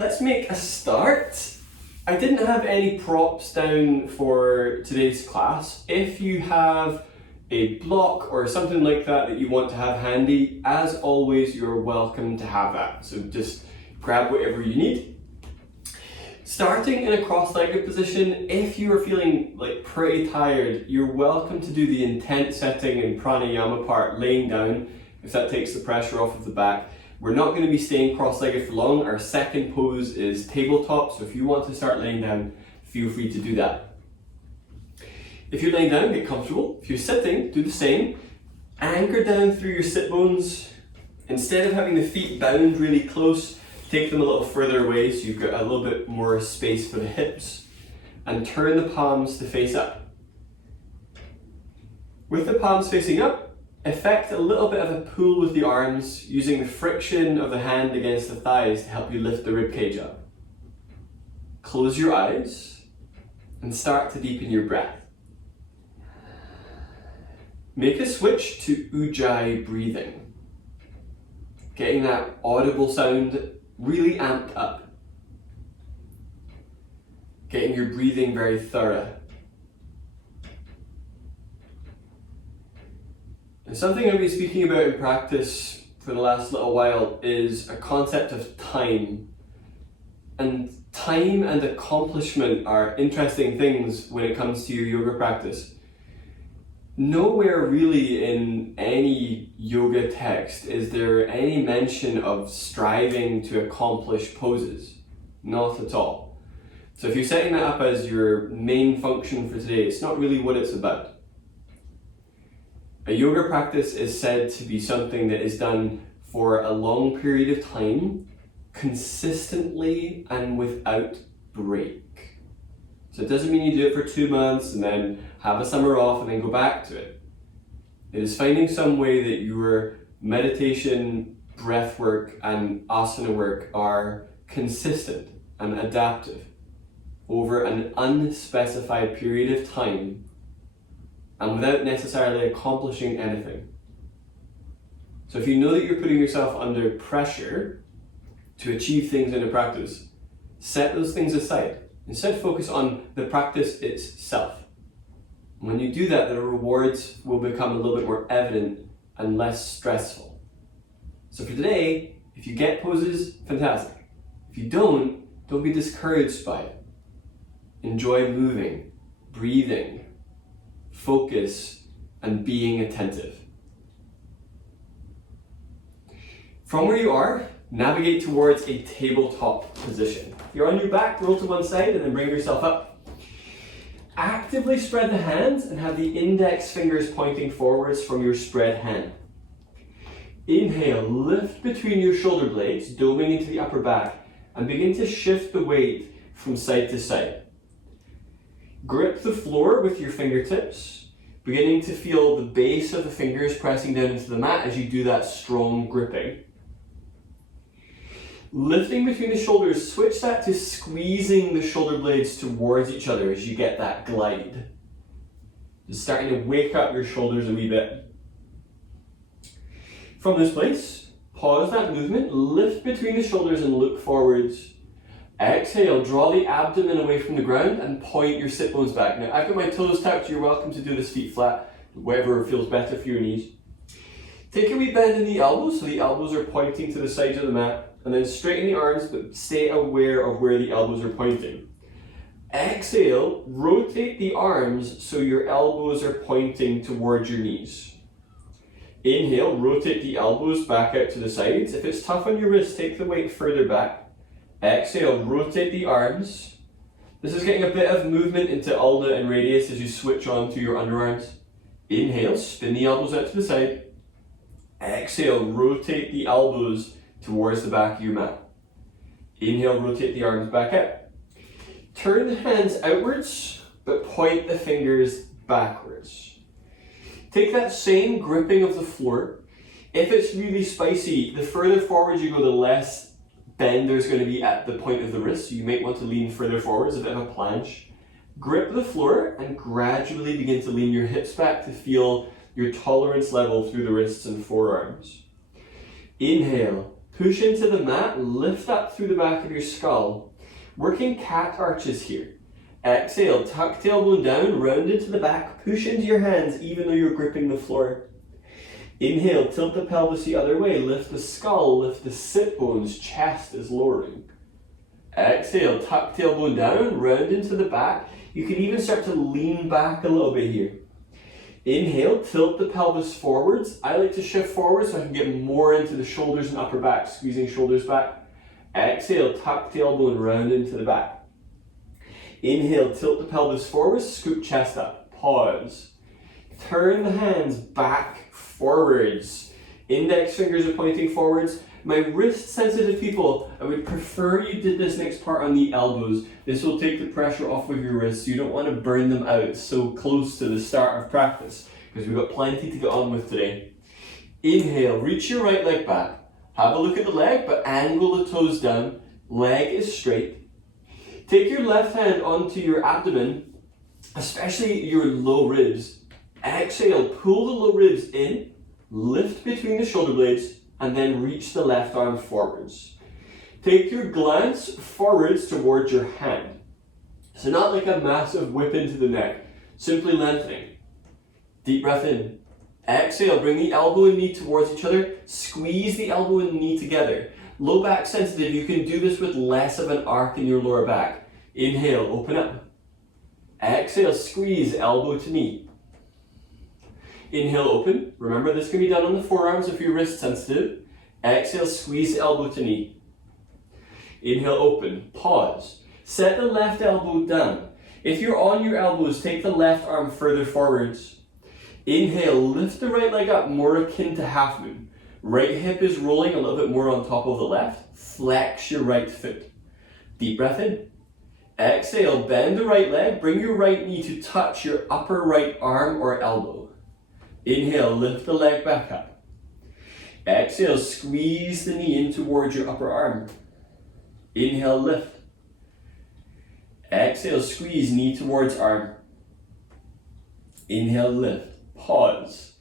let's make a start. I didn't have any props down for today's class. If you have a block or something like that you want to have handy, as always, you're welcome to have that. So just grab whatever you need. Starting in a cross-legged position, if you are feeling like pretty tired, you're welcome to do the intent setting and pranayama part laying down, if that takes the pressure off of the back. We're not going to be staying cross-legged for long. Our second pose is tabletop, so if you want to start laying down, feel free to do that. If you're laying down, get comfortable. If you're sitting, do the same. Anchor down through your sit bones. Instead of having the feet bound really close, take them a little further away so you've got a little bit more space for the hips. And turn the palms to face up. With the palms facing up, effect a little bit of a pull with the arms, using the friction of the hand against the thighs to help you lift the rib cage up. Close your eyes and start to deepen your breath. Make a switch to Ujjayi breathing. Getting that audible sound really amped up. Getting your breathing very thorough. And something I've been speaking about in practice for the last little while is a concept of time. And time and accomplishment are interesting things when it comes to your yoga practice. Nowhere really in any yoga text is there any mention of striving to accomplish poses. Not at all. So if you're setting that up as your main function for today, it's not really what it's about. A yoga practice is said to be something that is done for a long period of time, consistently and without break. So it doesn't mean you do it for 2 months and then have a summer off and then go back to it. It is finding some way that your meditation, breath work and asana work are consistent and adaptive over an unspecified period of time and without necessarily accomplishing anything. So if you know that you're putting yourself under pressure to achieve things in a practice, set those things aside. Instead, focus on the practice itself. When you do that, the rewards will become a little bit more evident and less stressful. So for today, if you get poses, fantastic. If you don't be discouraged by it. Enjoy moving, breathing, focus, and being attentive. From where you are, navigate towards a tabletop position. If you're on your back, roll to one side and then bring yourself up. Actively spread the hands and have the index fingers pointing forwards from your spread hand. Inhale, lift between your shoulder blades, doming into the upper back, and begin to shift the weight from side to side. Grip the floor with your fingertips, beginning to feel the base of the fingers pressing down into the mat as you do that strong gripping. Lifting between the shoulders, switch that to squeezing the shoulder blades towards each other as you get that glide. Just starting to wake up your shoulders a wee bit. From this place, pause that movement, lift between the shoulders and look forwards. Exhale, draw the abdomen away from the ground and point your sit bones back. Now I've got my toes tucked, you're welcome to do this feet flat, whatever feels better for your knees. Take a wee bend in the elbows, so the elbows are pointing to the sides of the mat. And then straighten the arms, but stay aware of where the elbows are pointing. Exhale, rotate the arms so your elbows are pointing towards your knees. Inhale, rotate the elbows back out to the sides. If it's tough on your wrists, take the weight further back. Exhale, rotate the arms. This is getting a bit of movement into ulna and radius as you switch on to your underarms. Inhale, spin the elbows out to the side. Exhale, rotate the elbows towards the back of your mat. Inhale, rotate the arms back out. Turn the hands outwards, but point the fingers backwards. Take that same gripping of the floor. If it's really spicy, the further forward you go, the less bend there's going to be at the point of the wrist. So you might want to lean further forwards, a bit of a planche. Grip the floor and gradually begin to lean your hips back to feel your tolerance level through the wrists and forearms. Inhale, Push into the mat, lift up through the back of your skull. Working cat arches here. Exhale, tuck tailbone down, round into the back, push into your hands even though you're gripping the floor. Inhale, tilt the pelvis the other way, lift the skull, lift the sit bones, chest is lowering. Exhale, tuck tailbone down, round into the back. You can even start to lean back a little bit here. Inhale, tilt the pelvis forwards. I like to shift forward so I can get more into the shoulders and upper back, squeezing shoulders back. Exhale, tuck tailbone round into the back. Inhale, tilt the pelvis forward, scoop chest up. Pause. Turn the hands back forwards. Index fingers are pointing forwards. My wrist sensitive people, I would prefer you did this next part on the elbows. This will take the pressure off of your wrists. You don't want to burn them out so close to the start of practice because we've got plenty to get on with today. Inhale, reach your right leg back. Have a look at the leg, but angle the toes down. Leg is straight. Take your left hand onto your abdomen, especially your low ribs. Exhale, pull the low ribs in, lift between the shoulder blades, and then reach the left arm forwards. Take your glance forwards towards your hand. So not like a massive whip into the neck, simply lengthening. Deep breath in. Exhale, bring the elbow and knee towards each other. Squeeze the elbow and knee together. Low back sensitive, you can do this with less of an arc in your lower back. Inhale, open up. Exhale, squeeze elbow to knee. Inhale, open. Remember, this can be done on the forearms if you're wrist sensitive. Exhale, squeeze elbow to knee. Inhale, open. Pause. Set the left elbow down. If you're on your elbows, take the left arm further forwards. Inhale, lift the right leg up, more akin to half moon. Right hip is rolling a little bit more on top of the left. Flex your right foot. Deep breath in. Exhale, bend the right leg. Bring your right knee to touch your upper right arm or elbow. Inhale, lift the leg back up. Exhale, squeeze the knee in towards your upper arm. Inhale, lift. Exhale, squeeze knee towards arm. Inhale, lift. Pause.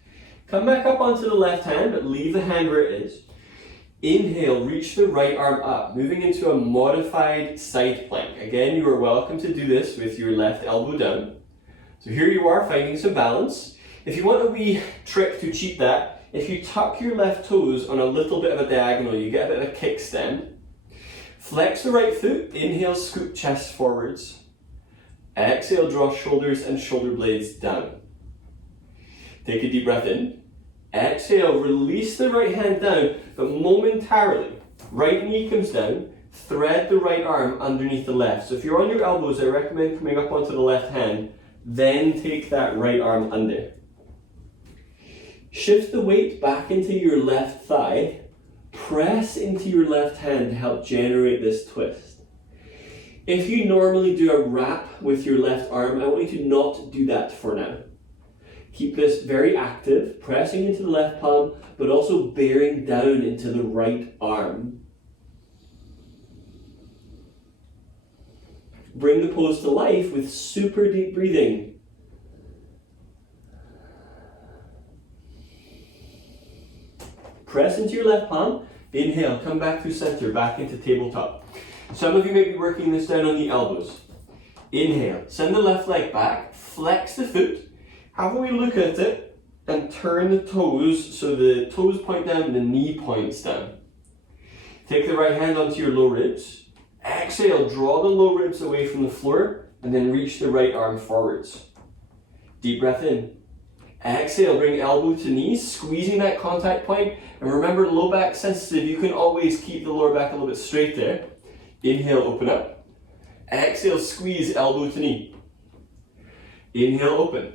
Come back up onto the left hand, but leave the hand where it is. Inhale, reach the right arm up, moving into a modified side plank. Again, you are welcome to do this with your left elbow down. So here you are, finding some balance. If you want a wee trick to cheat that, if you tuck your left toes on a little bit of a diagonal, you get a bit of a kickstand. Flex the right foot, inhale, scoop chest forwards. Exhale, draw shoulders and shoulder blades down. Take a deep breath in. Exhale, release the right hand down, but momentarily, right knee comes down, thread the right arm underneath the left. So if you're on your elbows, I recommend coming up onto the left hand, then take that right arm under. Shift the weight back into your left thigh, press into your left hand to help generate this twist. If you normally do a wrap with your left arm, I want you to not do that for now. Keep this very active, pressing into the left palm, but also bearing down into the right arm. Bring the pose to life with super deep breathing. Press into your left palm. Inhale, come back through center, back into tabletop. Some of you may be working this down on the elbows. Inhale, send the left leg back, flex the foot, have a wee look at it, and turn the toes so the toes point down and the knee points down. Take the right hand onto your low ribs. Exhale, draw the low ribs away from the floor, and then reach the right arm forwards. Deep breath in. Exhale, bring elbow to knee, squeezing that contact point. And remember, low back sensitive, you can always keep the lower back a little bit straight there. Inhale, open up. Exhale, squeeze elbow to knee. Inhale, open.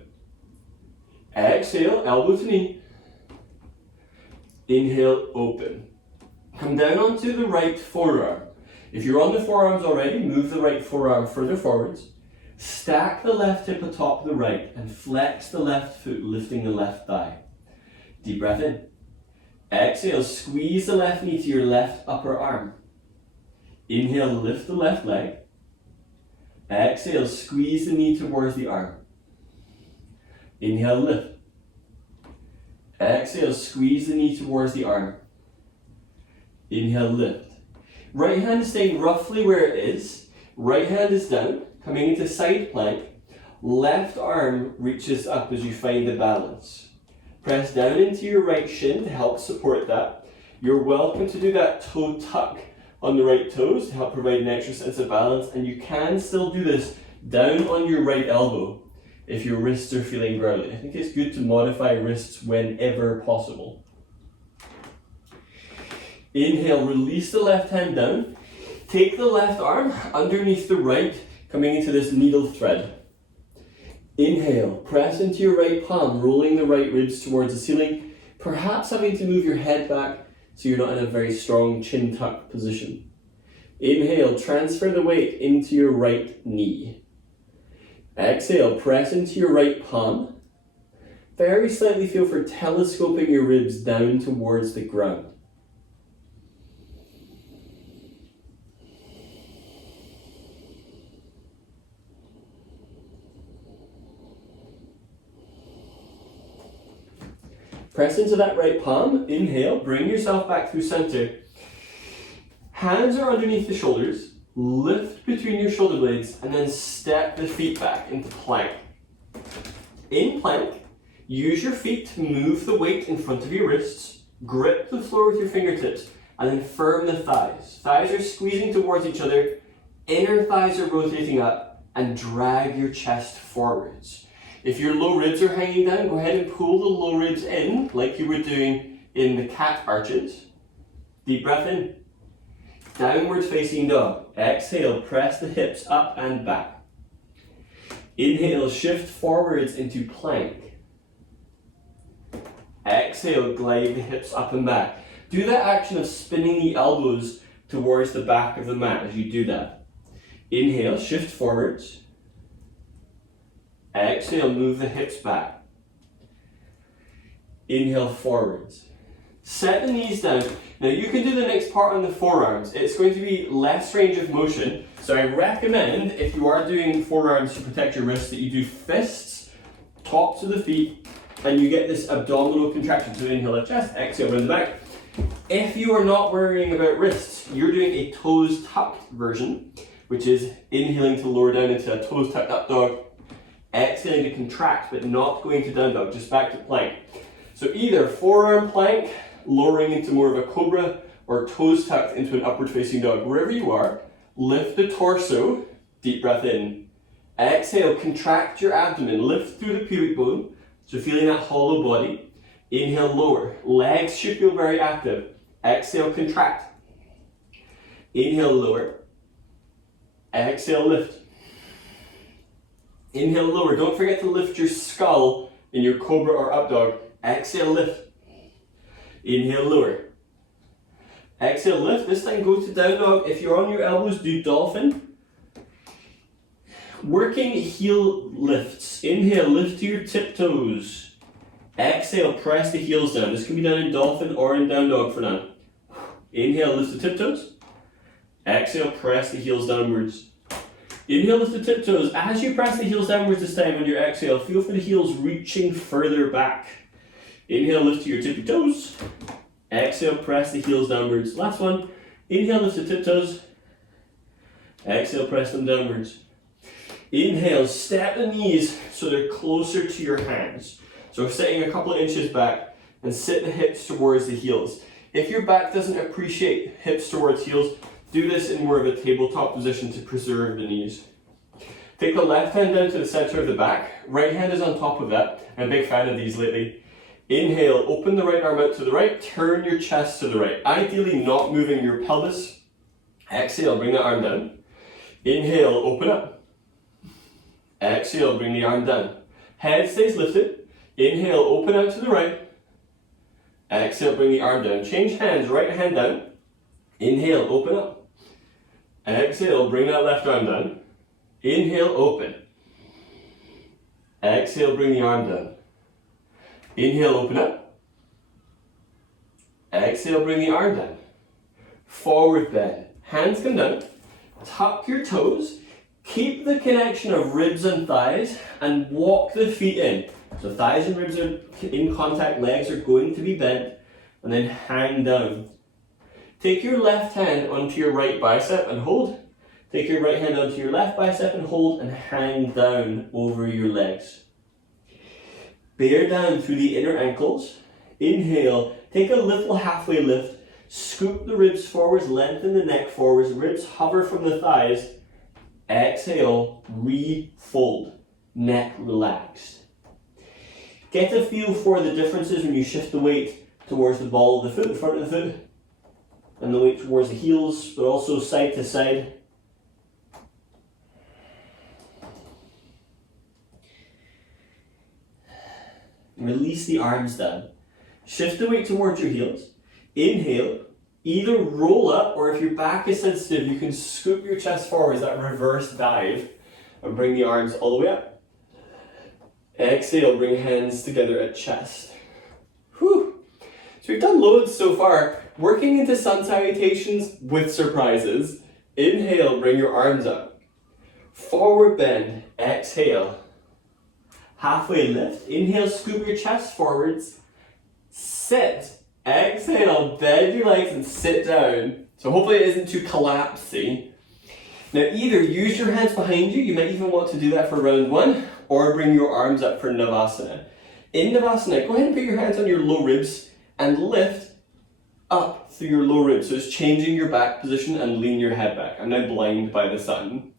Exhale, elbow to knee. Inhale, open. Come down onto the right forearm. If you're on the forearms already, move the right forearm further forwards. Stack the left hip atop the right and flex the left foot, lifting the left thigh. Deep breath in. Exhale, squeeze the left knee to your left upper arm. Inhale, lift the left leg. Exhale, squeeze the knee towards the arm. Inhale, lift. Exhale, squeeze the knee towards the arm. Inhale, lift. Right hand is staying roughly where it is. Right hand is down, coming into side plank. Left arm reaches up as you find the balance. Press down into your right shin to help support that. You're welcome to do that toe tuck on the right toes to help provide an extra sense of balance, and you can still do this down on your right elbow if your wrists are feeling growly. I think it's good to modify wrists whenever possible. Inhale, release the left hand down. Take the left arm underneath the right, coming into this needle thread. Inhale, press into your right palm, rolling the right ribs towards the ceiling, perhaps having to move your head back so you're not in a very strong chin tuck position. Inhale, transfer the weight into your right knee. Exhale, press into your right palm. Very slightly feel for telescoping your ribs down towards the ground. Press into that right palm. Inhale, bring yourself back through center. Hands are underneath the shoulders. Lift between your shoulder blades and then step the feet back into plank. In plank, use your feet to move the weight in front of your wrists. Grip the floor with your fingertips and then firm the thighs. Thighs are squeezing towards each other. Inner thighs are rotating up and drag your chest forwards. If your low ribs are hanging down, go ahead and pull the low ribs in like you were doing in the cat arches. Deep breath in. Downward facing dog. Exhale, press the hips up and back. Inhale, shift forwards into plank. Exhale, glide the hips up and back. Do that action of spinning the elbows towards the back of the mat as you do that. Inhale, shift forwards. Exhale, move the hips back. Inhale, forwards. Set the knees down. Now you can do the next part on the forearms. It's going to be less range of motion. So I recommend, if you are doing forearms to protect your wrists, that you do fists, tops of the feet, and you get this abdominal contraction. So inhale, lift chest, exhale, round the back. If you are not worrying about wrists, you're doing a toes tucked version, which is inhaling to lower down into a toes tucked up dog, exhaling to contract, but not going to down dog, just back to plank. So either forearm plank, lowering into more of a cobra, or toes tucked into an upward facing dog. Wherever you are, lift the torso, deep breath in. Exhale, contract your abdomen, lift through the pubic bone, so feeling that hollow body. Inhale, lower. Legs should feel very active. Exhale, contract. Inhale, lower. Exhale, lift. Inhale, lower. Don't forget to lift your skull in your cobra or up dog. Exhale, lift. Inhale, lower. Exhale, lift. This time go to down dog. If you're on your elbows, do dolphin. Working heel lifts. Inhale, lift to your tiptoes. Exhale, press the heels down. This can be done in dolphin or in down dog for now. Inhale, lift the tiptoes. Exhale, press the heels downwards. Inhale, lift the tiptoes. As you press the heels downwards this time on your exhale, feel for the heels reaching further back. Inhale, lift to your tippy toes. Exhale, press the heels downwards. Last one. Inhale, lift the tiptoes. Exhale, press them downwards. Inhale, step the knees so they're closer to your hands. So sitting a couple of inches back and sit the hips towards the heels. If your back doesn't appreciate hips towards heels, do this in more of a tabletop position to preserve the knees. Take the left hand down to the center of the back. Right hand is on top of that. I'm a big fan of these lately. Inhale, open the right arm out to the right, turn your chest to the right. Ideally not moving your pelvis. Exhale, bring the arm down. Inhale, open up. Exhale, bring the arm down. Head stays lifted. Inhale, open out to the right. Exhale, bring the arm down. Change hands, right hand down. Inhale, open up. Exhale, bring that left arm down. Inhale, open. Exhale, bring the arm down. Inhale, open up. Exhale, bring the arm down. Forward bend. Hands come down. Tuck your toes. Keep the connection of ribs and thighs and walk the feet in. So thighs and ribs are in contact, legs are going to be bent, and then hang down. Take your left hand onto your right bicep and hold. Take your right hand onto your left bicep and hold, and hang down over your legs. Bear down through the inner ankles. Inhale, take a little halfway lift. Scoop the ribs forwards, lengthen the neck forwards, ribs hover from the thighs. Exhale, refold, neck relaxed. Get a feel for the differences when you shift the weight towards the ball of the foot, the front of the foot, and the weight towards the heels, but also side to side. Release the arms down. Shift the weight towards your heels. Inhale, either roll up, or if your back is sensitive, you can scoop your chest forwards, that reverse dive, and bring the arms all the way up. Exhale, bring hands together at chest. Whew. So we've done loads so far. Working into sun salutations with surprises. Inhale, bring your arms up. Forward bend, exhale. Halfway lift, inhale, scoop your chest forwards. Sit, exhale, bend your legs and sit down. So hopefully it isn't too collapsy. Now either use your hands behind you, you might even want to do that for round one, or bring your arms up for Navasana. In Navasana, go ahead and put your hands on your low ribs and lift up through your low ribs. So it's changing your back position and lean your head back. I'm now blind by the sun.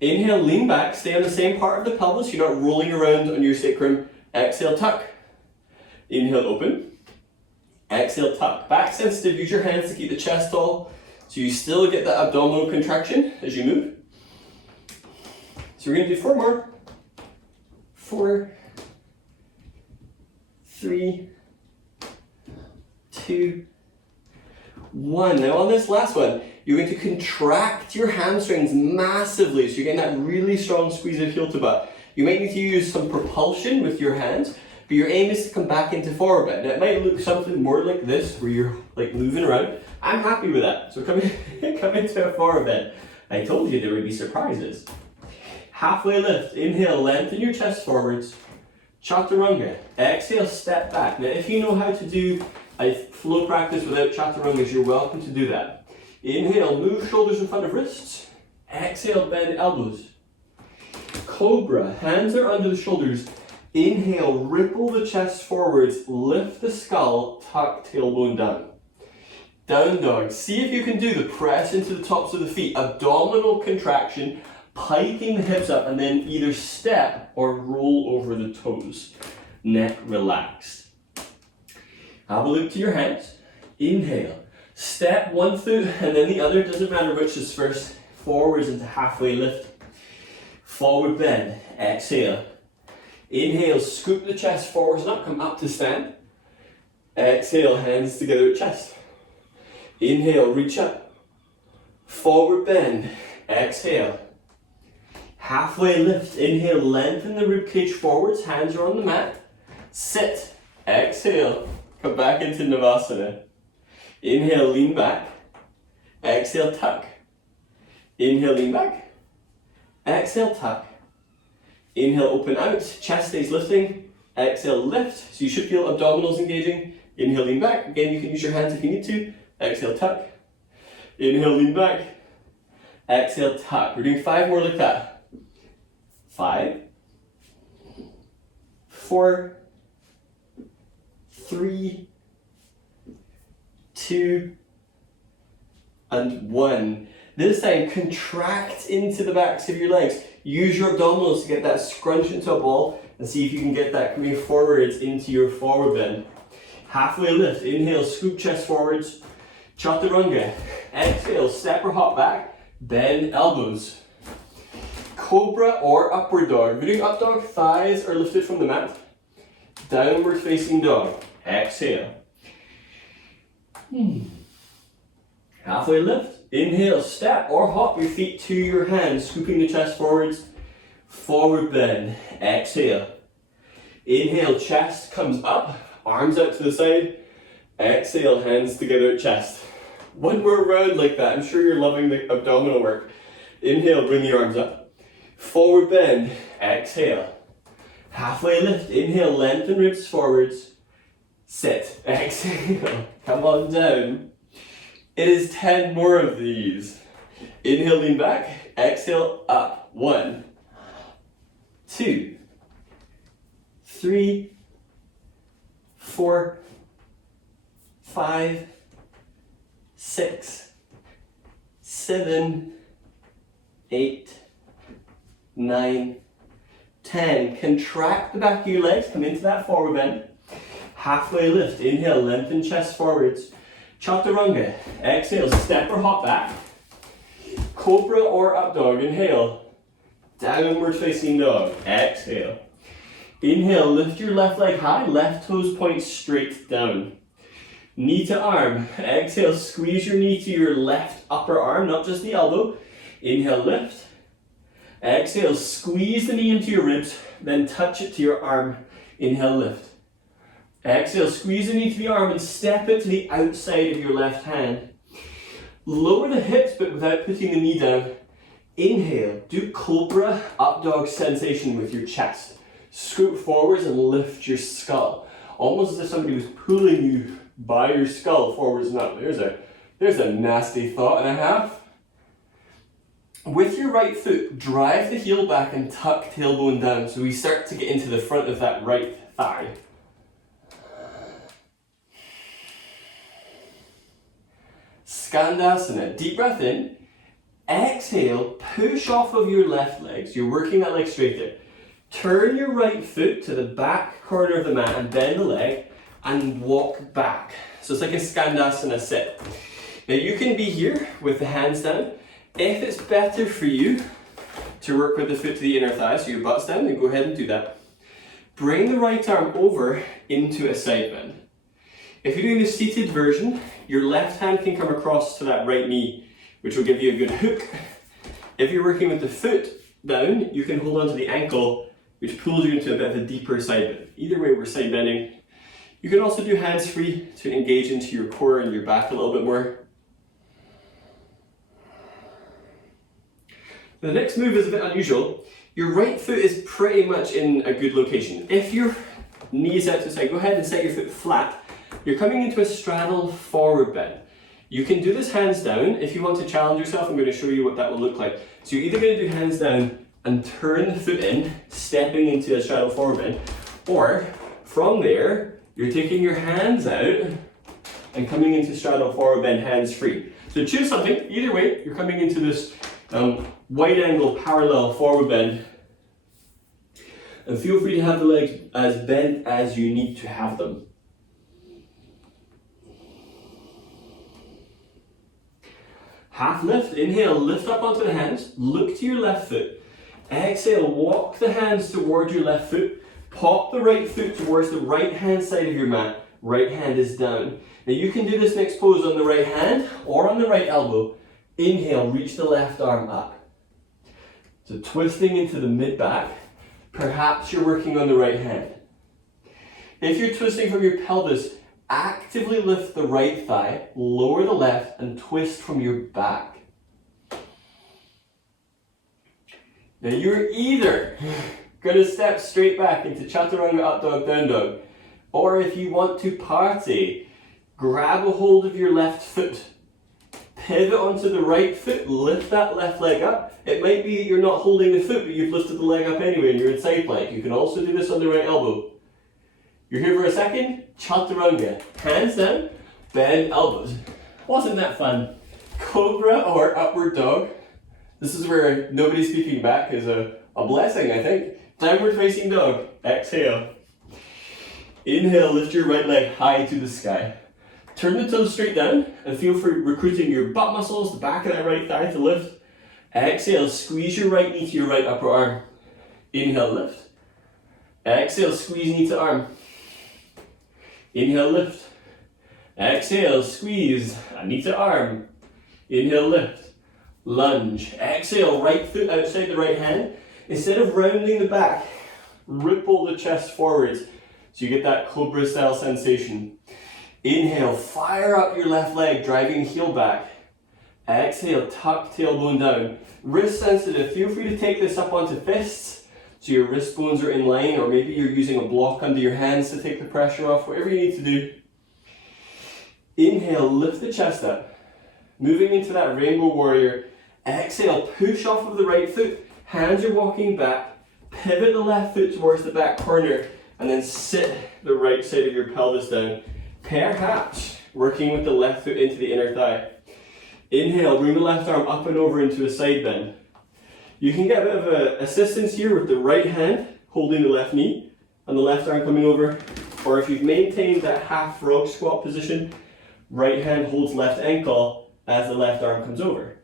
Inhale, lean back, stay on the same part of the pelvis, you're not rolling around on your sacrum. Exhale, tuck. Inhale, open. Exhale, tuck. Back sensitive, use your hands to keep the chest tall, so you still get that abdominal contraction as you move. So we're going to do 4 more. 4, 3, 2, 1. Now on this last one, you're going to contract your hamstrings massively, so you're getting that really strong squeeze of heel to butt. You might need to use some propulsion with your hands, but your aim is to come back into forward bend. Now it might look something more like this, where you're like moving around. I'm happy with that, so come into a forward bend. I told you there would be surprises. Halfway lift, inhale, lengthen your chest forwards. Chaturanga, exhale, step back. Now if you know how to do a flow practice without chaturangas, you're welcome to do that. Inhale, move shoulders in front of wrists. Exhale, bend elbows. Cobra, hands are under the shoulders. Inhale, ripple the chest forwards, lift the skull, tuck tailbone down. Down dog, see if you can do the press into the tops of the feet, abdominal contraction, piking the hips up, and then either step or roll over the toes. Neck relaxed. Have a look to your hands. Inhale. Step one foot and then the other, doesn't matter which is first. Forwards into halfway lift. Forward bend. Exhale. Inhale, scoop the chest forwards and up, come up to stand. Exhale, hands together at chest. Inhale, reach up. Forward bend. Exhale. Halfway lift. Inhale, lengthen the ribcage forwards, hands are on the mat. Sit. Exhale. Come back into Navasana. Inhale, lean back. Exhale, tuck. Inhale, lean back. Exhale, tuck. Inhale, open out. Chest stays lifting. Exhale, lift. So you should feel abdominals engaging. Inhale, lean back. Again, you can use your hands if you need to. Exhale, tuck. Inhale, lean back. Exhale, tuck. We're doing 5 more like that. 5, 4, 3, 2, and 1. This time, contract into the backs of your legs. Use your abdominals to get that scrunch into a ball and see if you can get that coming forwards into your forward bend. Halfway lift. Inhale, scoop chest forwards. Chaturanga. Exhale, step or hop back. Bend elbows. Cobra or upward dog. If you're doing up dog, thighs are lifted from the mat. Downward facing dog. Exhale. Halfway lift. Inhale, step or hop your feet to your hands, scooping the chest forwards. Forward bend. Exhale. Inhale, chest comes up, arms out to the side. Exhale, hands together at chest. One more round like that. I'm sure you're loving the abdominal work. Inhale, bring the arms up. Forward bend. Exhale. Halfway lift. Inhale, lengthen ribs forwards. Sit. Exhale. Come on down. It is 10 more of these. Inhale, lean back. Exhale, up. 1, 2, 3, 4, 5, 6, 7, 8, 9, 10. Contract the back of your legs, come into that forward bend. Halfway lift, inhale, lengthen chest forwards. Chaturanga, exhale, step or hop back. Cobra or up dog, inhale. Downward facing dog, exhale. Inhale, lift your left leg high, left toes point straight down. Knee to arm, exhale, squeeze your knee to your left upper arm, not just the elbow. Inhale, lift. Exhale, squeeze the knee into your ribs, then touch it to your arm. Inhale, lift. Exhale, squeeze the knee to the arm and step it to the outside of your left hand. Lower the hips but without putting the knee down. Inhale, do cobra up dog sensation with your chest. Scoot forwards and lift your skull. Almost as if somebody was pulling you by your skull forwards and up. There's a nasty thought and a half. With your right foot, drive the heel back and tuck tailbone down so we start to get into the front of that right thigh. Skandasana, deep breath in, exhale, push off of your left leg, so you're working that leg straighter. Turn your right foot to the back corner of the mat and bend the leg and walk back. So it's like a Skandasana sit. Now you can be here with the hands down. If it's better for you to work with the foot to the inner thigh, so your butt's down, then go ahead and do that. Bring the right arm over into a side bend. If you're doing the seated version, your left hand can come across to that right knee, which will give you a good hook. If you're working with the foot down, you can hold on to the ankle, which pulls you into a bit of a deeper side bend. Either way, we're side bending. You can also do hands free to engage into your core and your back a little bit more. The next move is a bit unusual. Your right foot is pretty much in a good location. If your knee is out to the side, go ahead and set your foot flat. You're coming into a straddle forward bend. You can do this hands down. If you want to challenge yourself, I'm going to show you what that will look like. So you're either going to do hands down and turn the foot in, stepping into a straddle forward bend, or from there, you're taking your hands out and coming into straddle forward bend hands free. So choose something. Either way, you're coming into this wide angle parallel forward bend. And feel free to have the legs as bent as you need to have them. Half lift, inhale, lift up onto the hands, look to your left foot. Exhale, walk the hands toward your left foot, pop the right foot towards the right hand side of your mat, right hand is down. Now you can do this next pose on the right hand or on the right elbow. Inhale, reach the left arm up. So twisting into the mid back, perhaps you're working on the right hand. If you're twisting from your pelvis, actively lift the right thigh, lower the left, and twist from your back. Now you're either going to step straight back into Chaturanga, up dog, down dog, or if you want to party, grab a hold of your left foot, pivot onto the right foot, lift that left leg up. It might be that you're not holding the foot, but you've lifted the leg up anyway and you're in side plank. You can also do this on the right elbow. You're here for a second, Chaturanga, hands down, bend elbows. Wasn't that fun? Cobra or upward dog. This is where nobody speaking back is a blessing, I think. Downward facing dog, exhale. Inhale, lift your right leg high to the sky. Turn the toes straight down and feel for recruiting your butt muscles, the back of that right thigh to lift. Exhale, squeeze your right knee to your right upper arm. Inhale, lift. Exhale, squeeze knee to arm. Inhale, lift. Exhale, squeeze, knee to arm. Inhale, lift. Lunge. Exhale, right foot outside the right hand. Instead of rounding the back, ripple the chest forwards so you get that cobra style sensation. Inhale, fire up your left leg, driving heel back. Exhale, tuck tailbone down. Wrist sensitive, feel free to take this up onto fists so your wrist bones are in line, or maybe you're using a block under your hands to take the pressure off, whatever you need to do. Inhale, lift the chest up. Moving into that rainbow warrior. Exhale, push off of the right foot. Hands are walking back. Pivot the left foot towards the back corner. And then sit the right side of your pelvis down. Perhaps working with the left foot into the inner thigh. Inhale, bring the left arm up and over into a side bend. You can get a bit of assistance here with the right hand holding the left knee and the left arm coming over. Or if you've maintained that half frog squat position, right hand holds left ankle as the left arm comes over.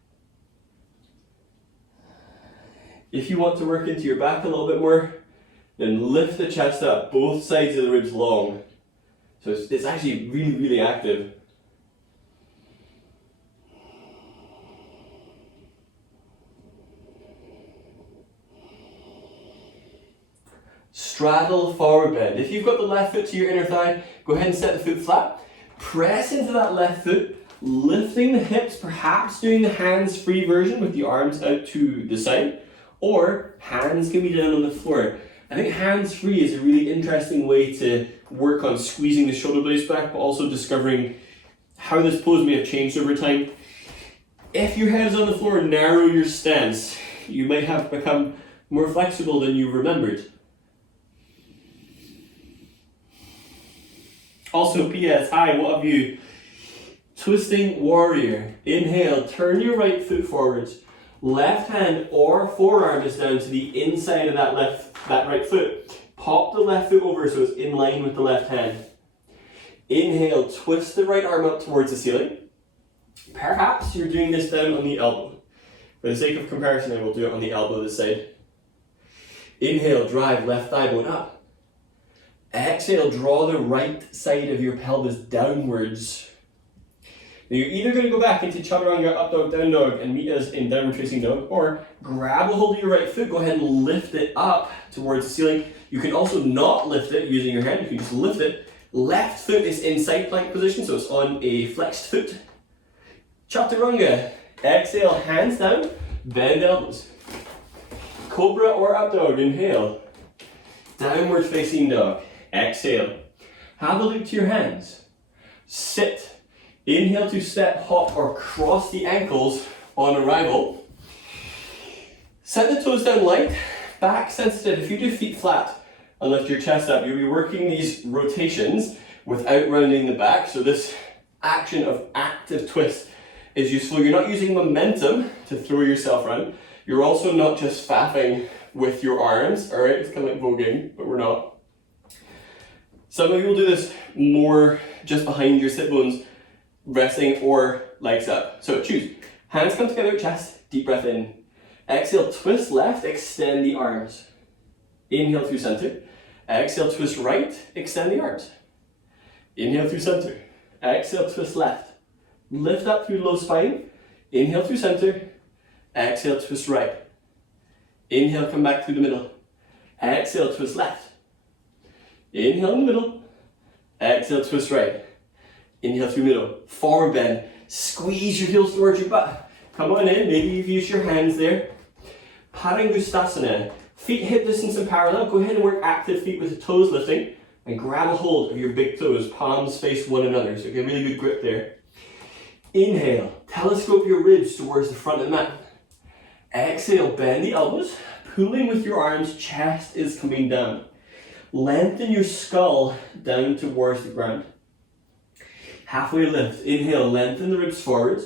If you want to work into your back a little bit more, then lift the chest up, both sides of the ribs long. So it's actually really, really active. Straddle forward bend. If you've got the left foot to your inner thigh, go ahead and set the foot flat. Press into that left foot, lifting the hips, perhaps doing the hands-free version with the arms out to the side, or hands can be down on the floor. I think hands-free is a really interesting way to work on squeezing the shoulder blades back, but also discovering how this pose may have changed over time. If your head is on the floor, narrow your stance. You might have become more flexible than you remembered. Also, PS, hi, what have you? Twisting warrior. Inhale, turn your right foot forwards. Left hand or forearm is down to the inside of that right foot. Pop the left foot over so it's in line with the left hand. Inhale, twist the right arm up towards the ceiling. Perhaps you're doing this down on the elbow. For the sake of comparison, I will do it on the elbow this side. Inhale, drive left thigh bone up. Exhale, draw the right side of your pelvis downwards. Now you're either going to go back into chaturanga, up dog, down dog, and meet us in downward facing dog, or grab a hold of your right foot, go ahead and lift it up towards the ceiling. You can also not lift it using your hand, you can just lift it. Left foot is in side plank position, so it's on a flexed foot. Chaturanga. Exhale, hands down, bend elbows. Cobra or up dog, inhale. Downward facing dog. Exhale. Have a look to your hands. Sit. Inhale to step, hop, or cross the ankles on arrival. Set the toes down light, back sensitive. If you do feet flat and lift your chest up, you'll be working these rotations without rounding the back. So this action of active twist is useful. You're not using momentum to throw yourself around. You're also not just faffing with your arms, all right? It's kind of like voguing, but we're not. Some of you will do this more just behind your sit bones, resting or legs up. So choose. Hands come together at chest, deep breath in. Exhale, twist left, extend the arms. Inhale through center. Exhale, twist right, extend the arms. Inhale through center. Exhale, twist left. Lift up through low spine. Inhale through center. Exhale, twist right. Inhale, come back through the middle. Exhale, twist left. Inhale in the middle. Exhale, twist right. Inhale through middle. Forward bend. Squeeze your heels towards your butt. Come on in. Maybe you've used your hands there. Padangusthasana. Feet hip distance and parallel. Go ahead and work active feet with the toes lifting. And grab a hold of your big toes. Palms face one another. So get really good grip there. Inhale. Telescope your ribs towards the front of the mat. Exhale. Bend the elbows. Pulling with your arms. Chest is coming down. Lengthen your skull down towards the ground. Halfway lift. Inhale, lengthen the ribs forwards.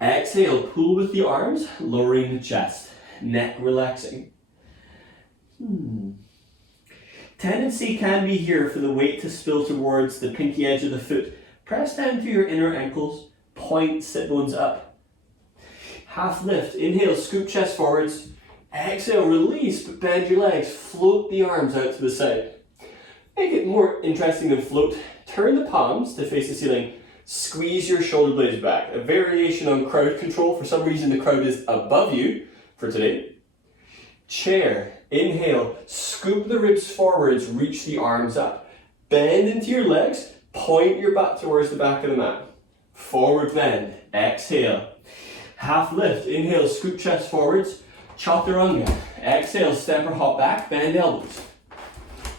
Exhale, pull with the arms, lowering the chest. Neck relaxing. Tendency can be here for the weight to spill towards the pinky edge of the foot. Press down through your inner ankles. Point sit bones up. Half lift. Inhale, scoop chest forwards. Exhale, release, but bend your legs. Float the arms out to the side. Make it more interesting than float. Turn the palms to face the ceiling. Squeeze your shoulder blades back. A variation on crowd control. For some reason, the crowd is above you for today. Chair. Inhale, scoop the ribs forwards, reach the arms up. Bend into your legs, point your butt towards the back of the mat. Forward bend. Exhale. Half lift. Inhale, scoop chest forwards. Chaturanga. Exhale, step or hop back, bend elbows.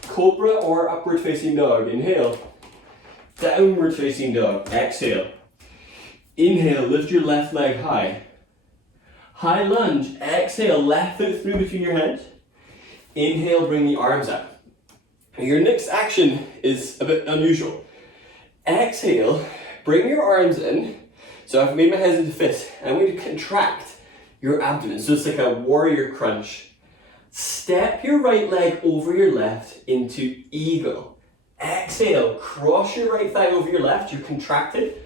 Cobra or upward facing dog. Inhale. Downward facing dog. Exhale. Inhale, lift your left leg high. High lunge, exhale, left foot through between your hands. Inhale, bring the arms up. Your next action is a bit unusual. Exhale, bring your arms in. So I've made my hands into fist. I'm going to contract your abdomen. So it's like a warrior crunch. Step your right leg over your left into eagle. Exhale, cross your right thigh over your left. You're contracted.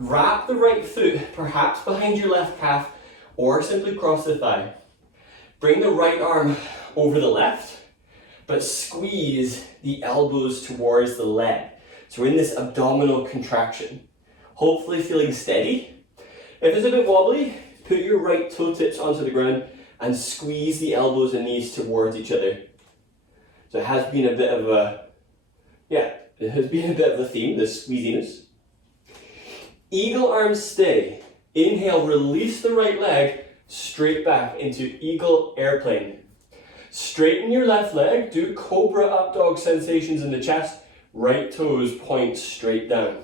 Wrap the right foot, perhaps behind your left calf, or simply cross the thigh. Bring the right arm over the left, but squeeze the elbows towards the leg. So we're in this abdominal contraction. Hopefully feeling steady. If it's a bit wobbly, put your right toe tips onto the ground and squeeze the elbows and knees towards each other. So it has been a bit of a, theme, this squeeziness. Eagle arms stay. Inhale, release the right leg straight back into eagle airplane. Straighten your left leg, do cobra up dog sensations in the chest. Right toes point straight down.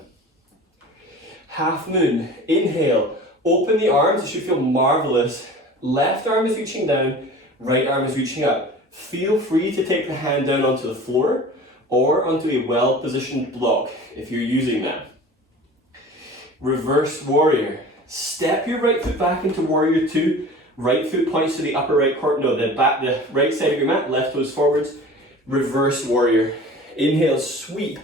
Half moon. Inhale, open the arms, it should feel marvelous. Left arm is reaching down, right arm is reaching up. Feel free to take the hand down onto the floor or onto a well-positioned block if you're using that. Reverse warrior. Step your right foot back into warrior two. Right foot points to the upper right corner, the right side of your mat, left toes forwards. Reverse warrior. Inhale, sweep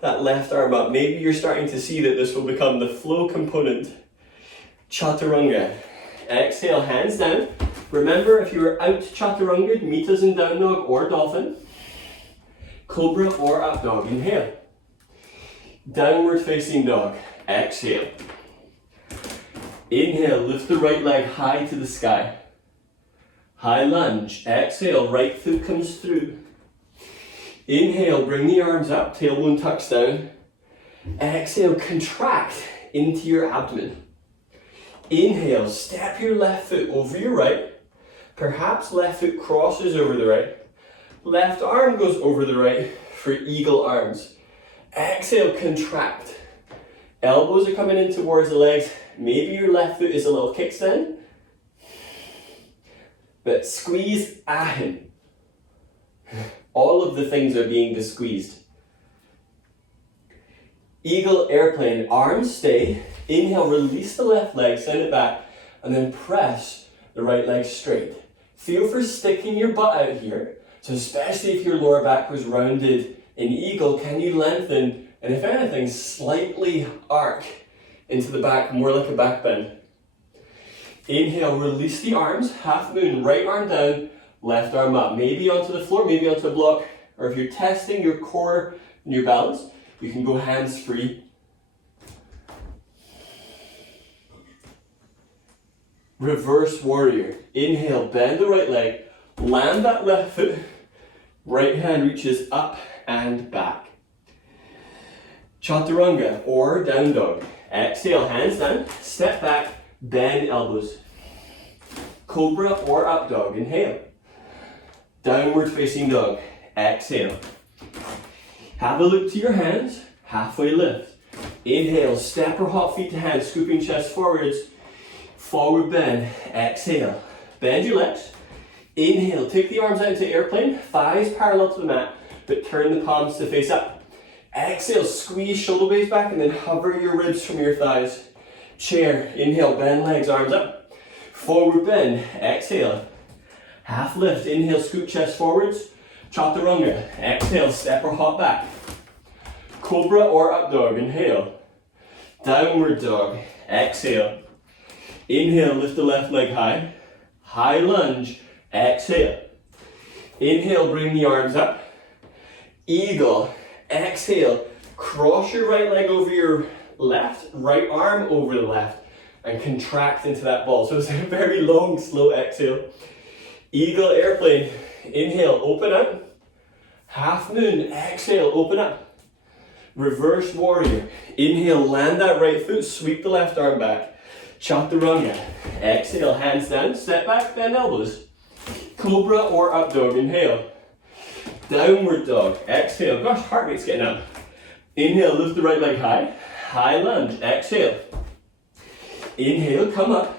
that left arm up. Maybe you're starting to see that this will become the flow component. Chaturanga. Exhale, hands down. Remember, if you were out chaturanga, meet us in down dog or dolphin. Cobra or up dog. Inhale. Downward facing dog. Exhale. Inhale, lift the right leg high to the sky. High lunge. Exhale, right foot comes through. Inhale, bring the arms up, tailbone tucks down. Exhale, contract into your abdomen. Inhale, step your left foot over your right. Perhaps left foot crosses over the right. Left arm goes over the right for eagle arms. Exhale, contract. Elbows are coming in towards the legs. Maybe your left foot is a little kickstand. But squeeze ahin. All of the things are being squeezed. Eagle airplane, arms stay. Inhale, release the left leg, send it back, and then press the right leg straight. Feel for sticking your butt out here. So especially if your lower back was rounded in eagle, can you lengthen and if anything, slightly arc into the back, more like a back bend. Inhale, release the arms, half moon, right arm down, left arm up. Maybe onto the floor, maybe onto a block, or if you're testing your core and your balance, you can go hands free. Reverse warrior. Inhale, bend the right leg, land that left foot, right hand reaches up and back. Chaturanga or down dog. Exhale, hands down, step back, bend elbows. Cobra or up dog. Inhale. Downward facing dog. Exhale. Have a look to your hands, halfway lift. Inhale, step or hop feet to hands, scooping chest forwards. Forward bend. Exhale. Bend your legs. Inhale, take the arms out into airplane, thighs parallel to the mat, but turn the palms to face up. Exhale, squeeze shoulder blades back and then hover your ribs from your thighs. Chair, inhale, bend legs, arms up. Forward bend, exhale. Half lift, inhale, scoop chest forwards. Chaturanga, exhale, step or hop back. Cobra or up dog, inhale. Downward dog, exhale. Inhale, lift the left leg high. High lunge, exhale. Inhale, bring the arms up. Eagle, exhale. Cross your right leg over your left, right arm over the left, and contract into that ball. So it's a very long, slow exhale. Eagle airplane, inhale, open up. Half moon, exhale, open up. Reverse warrior, inhale, land that right foot, sweep the left arm back. Chaturanga, exhale, hands down, step back, bend elbows. Cobra or up dog, inhale. Downward dog, exhale, gosh, heart rate's getting up. Inhale, lift the right leg high. High lunge, exhale. Inhale, come up.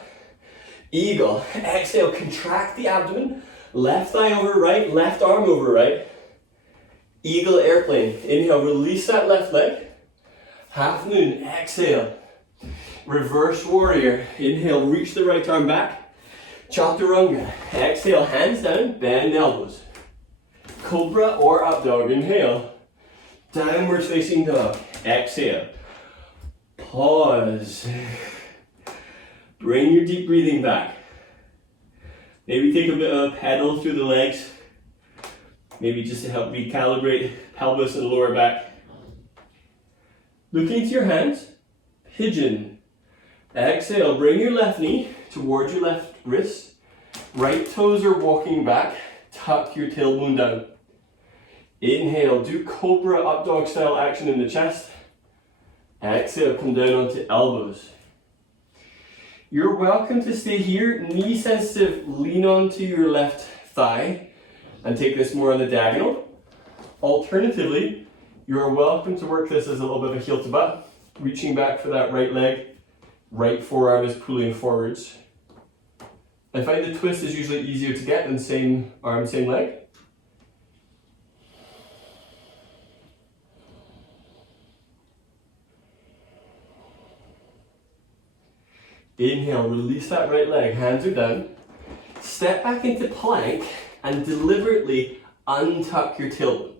Eagle. Exhale, contract the abdomen. Left thigh over right, left arm over right. Eagle airplane. Inhale, release that left leg. Half moon. Exhale. Reverse warrior. Inhale, reach the right arm back. Chaturanga. Exhale, hands down, bend elbows. Cobra or up dog. Inhale. Downward facing dog. Exhale. Pause. Bring your deep breathing back. Maybe take a bit of a pedal through the legs. Maybe just to help recalibrate pelvis and lower back. Looking to your hands. Pigeon. Exhale, bring your left knee towards your left wrist. Right toes are walking back. Tuck your tailbone down. Inhale, do cobra up dog style action in the chest. Exhale, come down onto elbows. You're welcome to stay here, knee sensitive, lean onto your left thigh and take this more on the diagonal. Alternatively, you're welcome to work this as a little bit of a heel to butt, reaching back for that right leg, right forearm is pulling forwards. I find the twist is usually easier to get than same arm, same leg. Inhale, release that right leg, hands are down. Step back into plank and deliberately untuck your tailbone.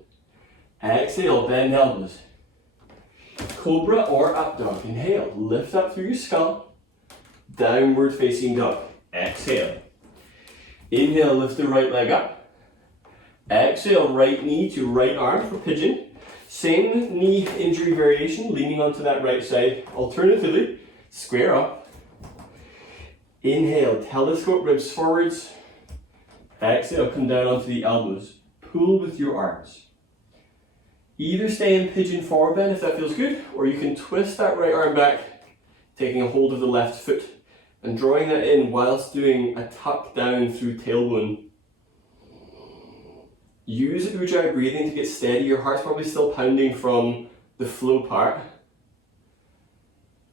Exhale, bend elbows. Cobra or up dog. Inhale, lift up through your skull. Downward facing dog. Exhale. Inhale, lift the right leg up. Exhale, right knee to right arm for pigeon. Same knee injury variation, leaning onto that right side. Alternatively, square up. Inhale, telescope ribs forwards. Exhale, come down onto the elbows. Pull with your arms. Either stay in pigeon forward bend if that feels good, or you can twist that right arm back, taking a hold of the left foot and drawing that in whilst doing a tuck down through tailbone. Use ujjayi breathing to get steady. Your heart's probably still pounding from the flow part,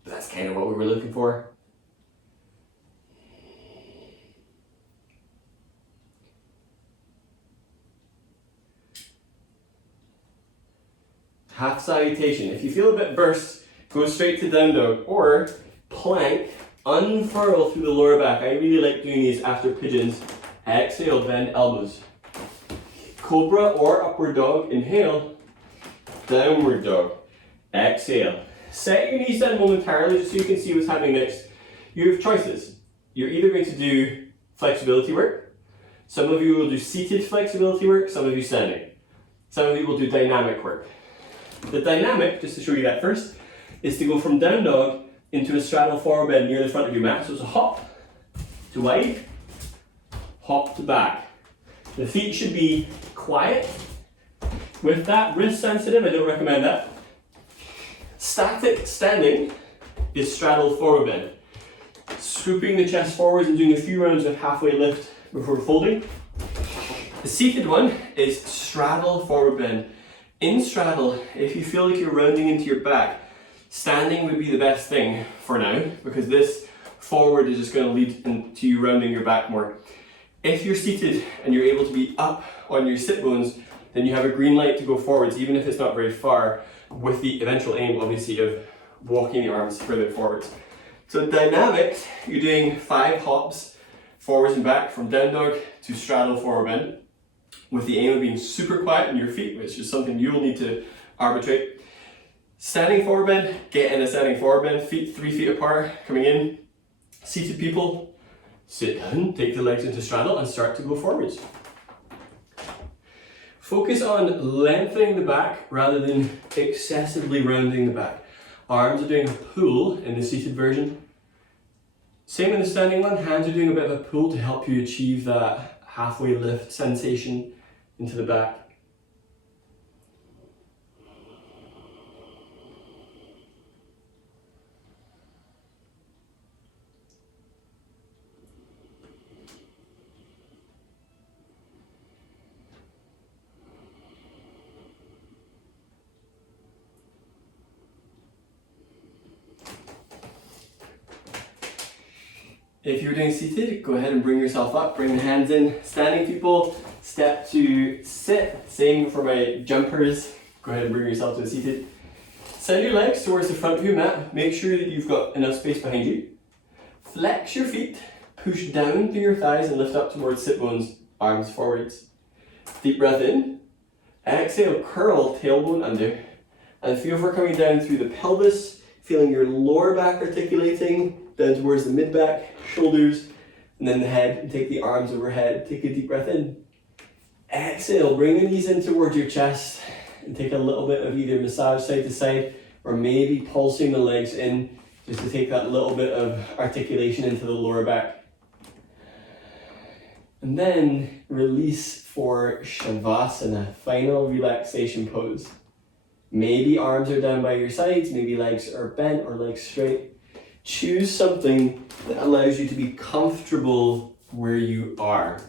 but that's kind of what we were looking for. Half salutation. If you feel a bit burst, go straight to down dog or plank, unfurl through the lower back. I really like doing these after pigeons. Exhale, bend elbows. Cobra or upward dog. Inhale, downward dog. Exhale. Set your knees down momentarily just so you can see what's happening next. You have choices. You're either going to do flexibility work. Some of you will do seated flexibility work, some of you standing. Some of you will do dynamic work. The dynamic, just to show you that first, is to go from down dog into a straddle forward bend near the front of your mat. So it's a hop to wide, hop to back. The feet should be quiet. With that, wrist sensitive, I don't recommend that. Static standing is straddle forward bend. Scooping the chest forwards and doing a few rounds of halfway lift before folding. The seated one is straddle forward bend. In straddle, if you feel like you're rounding into your back, standing would be the best thing for now, because this forward is just going to lead to you rounding your back more. If you're seated and you're able to be up on your sit bones, then you have a green light to go forwards, even if it's not very far, with the eventual aim, obviously, of walking the arms further forwards. So dynamics, you're doing 5 hops forwards and back from down dog to straddle forward bend, with the aim of being super quiet in your feet, which is something you'll need to arbitrate. Standing forward bend, get in a standing forward bend, feet 3 feet apart, coming in. Seated people, sit down, take the legs into straddle and start to go forwards. Focus on lengthening the back rather than excessively rounding the back. Arms are doing a pull in the seated version. Same in the standing one, hands are doing a bit of a pull to help you achieve that halfway lift sensation into the back. If you're doing seated, go ahead and bring yourself up, bring the hands in. Standing people, step to sit. Same for my jumpers. Go ahead and bring yourself to a seated. Send your legs towards the front of your mat. Make sure that you've got enough space behind you. Flex your feet, push down through your thighs and lift up towards sit bones, arms forwards. Deep breath in. Exhale, curl tailbone under. And feel for coming down through the pelvis, feeling your lower back articulating, down towards the mid-back, shoulders, and then the head, and take the arms overhead. Take a deep breath in. Exhale, bring the knees in towards your chest, and take a little bit of either massage side to side, or maybe pulsing the legs in, just to take that little bit of articulation into the lower back. And then release for Shavasana, final relaxation pose. Maybe arms are down by your sides, maybe legs are bent or legs straight. Choose something that allows you to be comfortable where you are.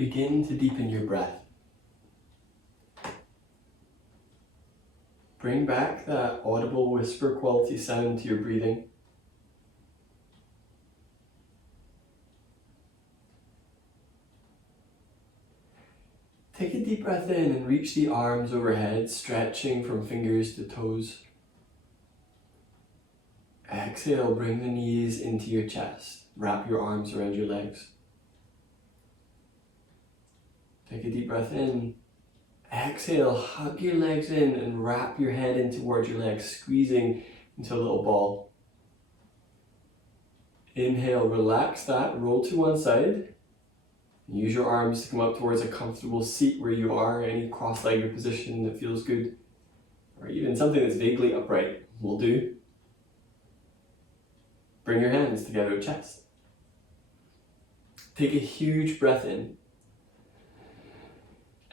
Begin to deepen your breath. Bring back that audible whisper quality sound to your breathing. Take a deep breath in and reach the arms overhead, stretching from fingers to toes. Exhale, bring the knees into your chest. Wrap your arms around your legs. Take a deep breath in. Exhale, hug your legs in and wrap your head in towards your legs, squeezing into a little ball. Inhale, relax that, roll to one side. Use your arms to come up towards a comfortable seat where you are, any cross-legged position that feels good, or even something that's vaguely upright will do. Bring your hands together at chest. Take a huge breath in.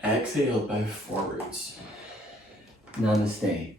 Exhale, bow forwards. Namaste.